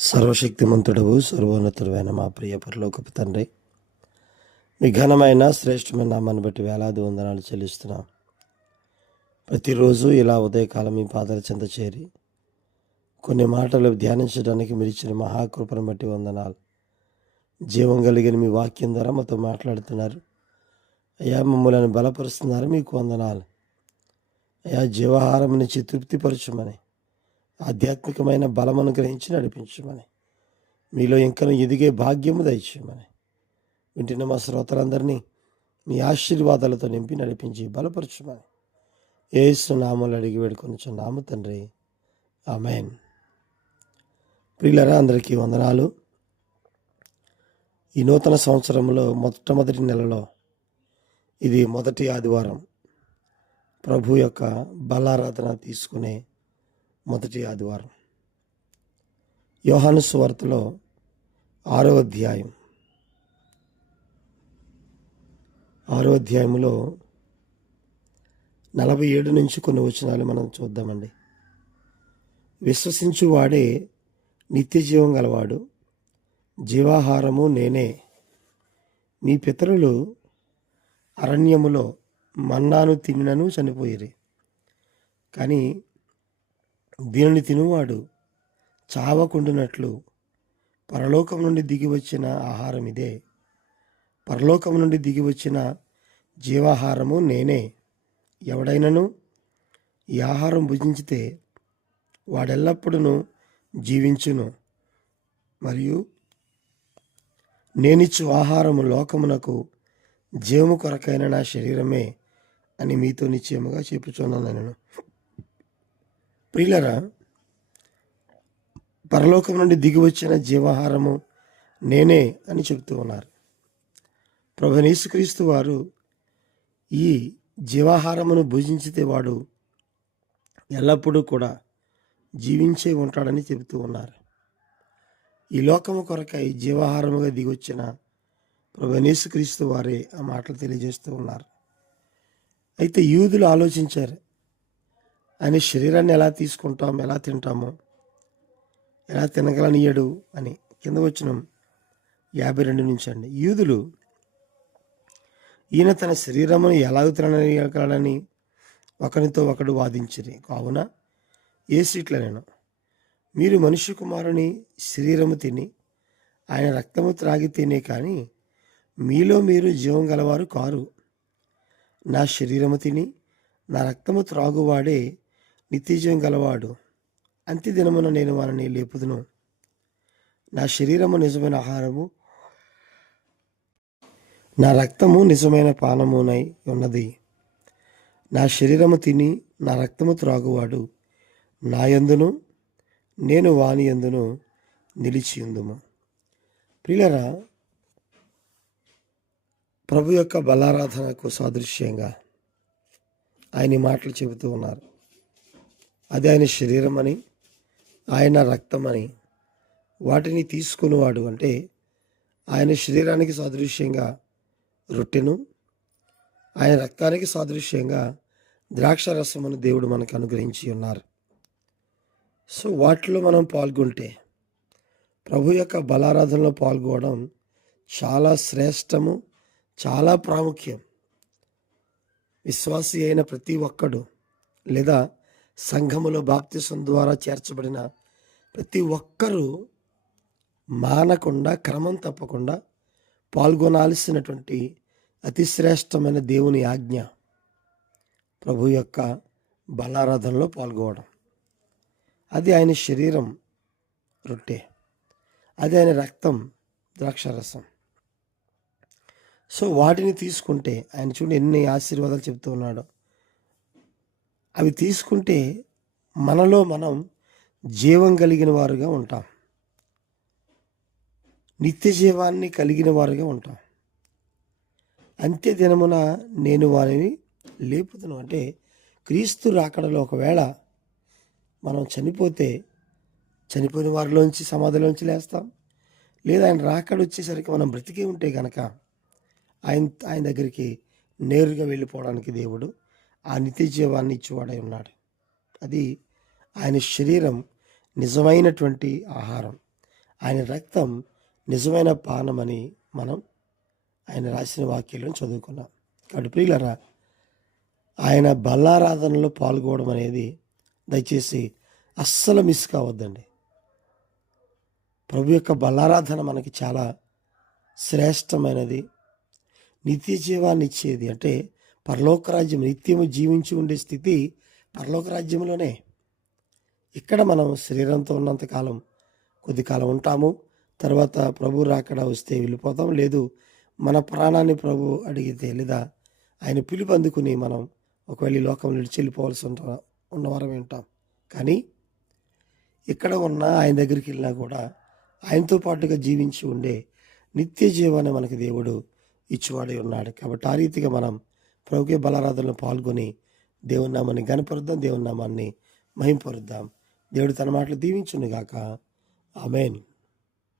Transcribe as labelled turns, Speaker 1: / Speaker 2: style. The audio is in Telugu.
Speaker 1: సర్వశక్తిమంతుడవు సర్వోన్నతుడైన మా ప్రియ పరలోకపు తండ్రి. మీ ఘనమైన శ్రేష్టమైన నామాన్ని బట్టి వేలాది వందనాలు చెల్లిస్తున్నాం. ప్రతిరోజు ఇలా ఉదయకాలం మీ పాదాల చెంత చేరి కొన్ని మాటలు ధ్యానించడానికి మీరు ఇచ్చిన మహాకృపను బట్టి వందనాలు. జీవం కలిగిన మీ వాక్యం ద్వారా మాతో మాట్లాడుతున్నారు. అయ్యా మమ్మల్ని బలపరుస్తున్నారు. మీకు వందనాలు. అయ్యా జీవాహారం నుంచి తృప్తిపరచమని ఆధ్యాత్మికమైన బలం గ్రహించి నడిపించమని. మీలో ఇంకను ఎదిగే భాగ్యము దయచేయమని. వింటున్న మా శ్రోతలందరినీ మీ ఆశీర్వాదాలతో నింపి నడిపించి బలపరచమని. ఏసునామలు అడిగి వేడుకొని నామ తండ్రి. ఆమెన్. ప్రియులరా అందరికీ వందనాలు. ఈ నూతన సంవత్సరంలో మొట్టమొదటి నెలలో ఇది మొదటి ఆదివారం. ప్రభు యొక్క బలారాధన తీసుకునే మొదటి ఆదివారం. యోహాను సువార్తలో ఆరో అధ్యాయం. ఆరో అధ్యాయంలో నలభై ఏడు నుంచి కొన్ని వచనాలు మనం చూద్దామండి. విశ్వసించు వాడే నిత్య జీవం గలవాడు. జీవాహారము నేనే. మీ పితరులు అరణ్యములో మన్నాను తిన్నను చనిపోయిరి. కానీ దీనిని తినువాడు చావకుండునట్లు. పరలోకం నుండి దిగి వచ్చిన ఆహారం ఇదే. పరలోకం నుండి దిగి వచ్చిన జీవాహారము నేనే. ఎవడైనను ఈ ఆహారం భుజించితే వాడెల్లప్పుడూ జీవించును. మరియు నేనిచ్చు ఆహారము లోకమునకు జీవము కొరకైన నా శరీరమే అని మీతో నిశ్చయముగా చెప్పుచున్నాను నేను ప్రియులరా పరలోకం నుండి దిగి వచ్చిన జీవాహారము నేనే అని చెబుతూ ఉన్నారు. ప్రభునేసుక్రీస్తు వారు ఈ జీవాహారమును భుజించితే వాడు ఎల్లప్పుడూ కూడా జీవించే ఉంటాడని చెబుతూ ఉన్నారు. ఈ లోకము కొరకై జీవాహారముగా దిగొచ్చిన ప్రభునేసుక్రీస్తు వారే ఆ మాటలు తెలియజేస్తూ ఉన్నారు. అయితే యూదులు ఆలోచించారు ఆయన శరీరాన్ని ఎలా తీసుకుంటాం ఎలా తింటామో ఎలా తినగలనియడు అని కింద వచ్చిన యాభై రెండు నుంచి అండి. యూదులు ఈయన తన శరీరమును ఎలాగ తినగలని ఒకరితో ఒకడు వాదించిరి. కావున ఏ సీట్ల నేను మీరు మనుష్య కుమారుని శరీరము తిని ఆయన రక్తము త్రాగి తినే కానీ మీలో మీరు జీవం గలవారు కారు. నా శరీరము తిని నా రక్తము త్రాగువాడే నితీజం గలవాడు. అంతి దినమున నేను వారిని లేపుదును. నా శరీరము నిజమైన ఆహారము నా రక్తము నిజమైన పానమునై ఉన్నది. నా శరీరము తిని నా రక్తము త్రాగువాడు. నా యందును నేను వాని యందును నిలిచి ఉందుము. ప్రియులరా ప్రభు యొక్క బలారాధనకు సాదృశ్యంగా ఆయన మాటలు చెబుతూ ఉన్నారు. అది ఆయన శరీరం అని ఆయన రక్తం అని వాటిని తీసుకునేవాడు అంటే ఆయన శరీరానికి సాదృశ్యంగా రొట్టెను ఆయన రక్తానికి సాదృశ్యంగా ద్రాక్ష రసమును దేవుడు మనకు అనుగ్రహించి ఉన్నారు. సో వాటిలో మనం పాల్గొంటే ప్రభు యొక్క బలారాధనలో పాల్గొనడం చాలా శ్రేష్టము చాలా ప్రాముఖ్యం. విశ్వాసి అయిన ప్రతి ఒక్కడు లేదా సంఘములో బాప్తిసం ద్వారా చేర్చబడిన ప్రతి ఒక్కరూ మానకుండా క్రమం తప్పకుండా పాల్గొనాల్సినటువంటి అతి శ్రేష్టమైన దేవుని ఆజ్ఞ ప్రభు యొక్క బలారాధనలో పాల్గొనడం. అది ఆయన శరీరం రొట్టె. అది ఆయన రక్తం ద్రాక్షరసం. సో వాటిని తీసుకుంటే ఆయన చూడండి ఎన్ని ఆశీర్వాదాలు చెప్తూ ఉన్నాడో. అవి తీసుకుంటే మనలో మనం జీవం కలిగిన వారుగా ఉంటాం. నిత్య జీవాన్ని కలిగిన వారుగా ఉంటాం. అంత్య దినమున నేను వారిని లేపుతును. అంటే క్రీస్తు రాకడలో ఒకవేళ మనం చనిపోతే చనిపోయిన వారిలోంచి సమాధిలోంచి లేస్తాం. లేదా ఆయన రాకడ వచ్చేసరికి మనం బ్రతికే ఉంటే కనుక ఆయన ఆయన దగ్గరికి నేరుగా వెళ్ళిపోవడానికి దేవుడు ఆ నిత్య జీవాన్ని ఇచ్చేవాడై ఉన్నాడు. అది ఆయన శరీరం నిజమైనటువంటి ఆహారం. ఆయన రక్తం నిజమైన పానమని మనం ఆయన రాసిన వాక్యాలను చదువుకున్నాం. కాబట్టి ప్రియులరా ఆయన బల్లారాధనలో పాల్గొనడం అనేది దయచేసి అస్సలు మిస్ కావద్దండి. ప్రభు యొక్క బల్లారాధన మనకి చాలా శ్రేష్టమైనది. నిత్య జీవాన్ని ఇచ్చేది అంటే పరలోక రాజ్యం నిత్యము జీవించి ఉండే స్థితి పరలోక రాజ్యంలోనే ఇక్కడ మనం శరీరంతో ఉన్నంత కాలం కొద్ది కాలం ఉంటాము. తర్వాత ప్రభు రాకడ వస్తే వెళ్ళిపోతాం. లేదు మన ప్రాణాన్ని ప్రభు అడిగితే లేదా ఆయన పిలుపు అందుకుని మనం ఒకవేళ లోకం విడిచి వెళ్ళిపోవాల్సి ఉంటా ఉన్నవారం ఉంటాం. కానీ ఇక్కడ ఉన్న ఆయన దగ్గరికి వెళ్ళినా కూడా ఆయనతో పాటుగా జీవించి ఉండే నిత్య జీవాన్ని మనకి దేవుడు ఇచ్చివాడై ఉన్నాడు. కాబట్టి ఆ రీతిగా మనం ప్రభుకే బలారాధనలో పాల్గొని దేవుని నామాన్ని గనపరుద్దాం దేవుని నామాన్ని మహింపరుద్దాం. దేవుడు తన మాటలు దీవించునుగాక. ఆమెను ఆమెన్.